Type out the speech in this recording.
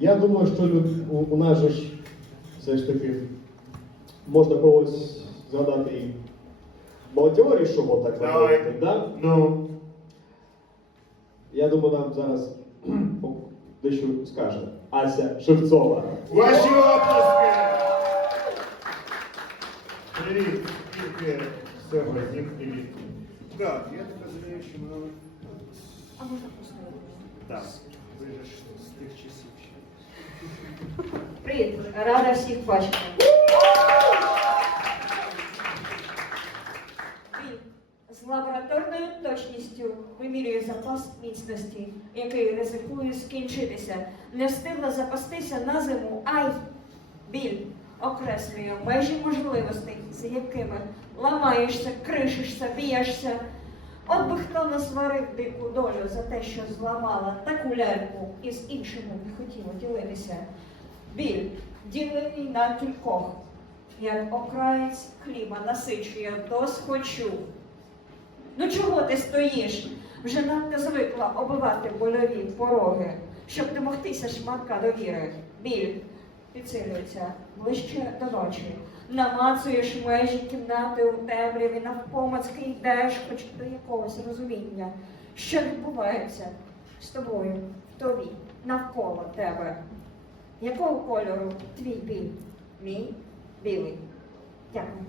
Я думаю, що люд- у, у нас же ж все ж таки можна когось згадати і молодіжного, так Давай. мовити, да? Ну, Я думаю, нам зараз дещо скаже Ася Шевцова. ваші оплески! Привіт, тільки сьогодні привіт. Так, я так розумію, що ми... А можна поставити? Так, ви ж з тих. Привіт, рада всіх бачити. Він з лабораторною точністю вимірює запас міцності, який ризикує скінчитися. Не встигла запастися на зиму, ай! Біль окреслює межі можливостей, за якими ламаєшся, кришишся, б'єшся. От би хто насварив дику долю за те, що зламала таку ляльку і з іншими не хотіла ділитися. Біль, ділений на кількох, як окраєць хліба насичує до схочу. Ну чого ти стоїш? Вже надто звикла обивати больові пороги, щоб домогтися шматка довіри. Біль підсилюється ближче до ночі. Намацуєш межі кімнати у темряві, навпомацьки йдеш хоч до якогось розуміння, що відбувається з тобою, в тобі, навколо тебе. Якого кольору твій біль? Мій білий. Дякую.